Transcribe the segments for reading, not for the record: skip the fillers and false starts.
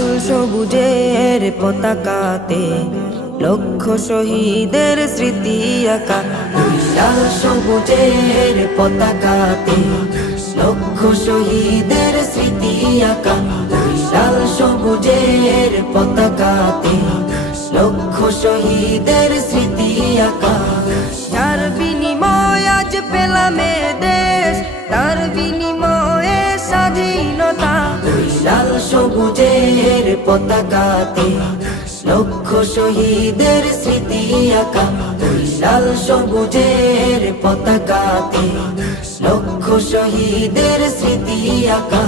লাল সবুজের পতাকাতে লক্ষ শহীদের স্মৃতি আঁকা। ওই লাল সবুজের পতাকাতে লক্ষ শহীদের স্মৃতি আঁকা। ওই লাল সবুজের পতাকাতে লক্ষ শহীদের স্মৃতি আঁকা। যার বিনিময় আজ পেলাম এ দেশ, তার বিনিময়ে স্বাধীনতা। ওই লাল সবুজের পতাকাতে লক্ষ শহীদের স্মৃতি আঁকা। ওই লাল সবুজের পতাকাতে লক্ষ শহীদের স্মৃতি আঁকা।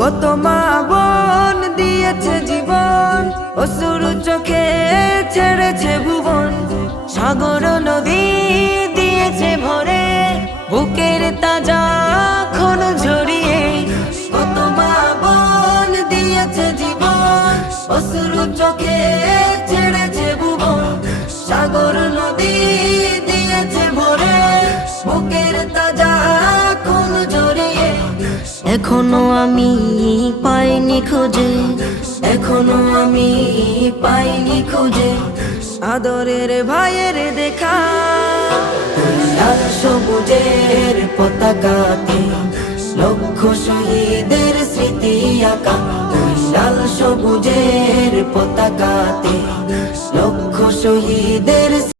কত মা বোন দিয়েছে জীবন, অশ্রুর চোখে ছেড়েছে ভুবন। সাগর নদী দিয়েছে ভরে, বুকের তাজা খুন ঝরিয়ে। কত মা বোন দিয়েছে জীবন, অশ্রু চোখে ছেড়েছে ভুবন। সাগর নদী দিয়েছে ভরে, বুকের তাজা খুন ঝরিয়ে। এখনো আমি পাইনি খুঁজে, এখনো আমি পাইনি খুঁজে আদরের ভাইয়ের দেখা। লাল সবুজের পতাকাতে লক্ষ শহীদের স্মৃতি আঁকা। ওই লাল সবুজের পতাকাতে লক্ষ শহীদের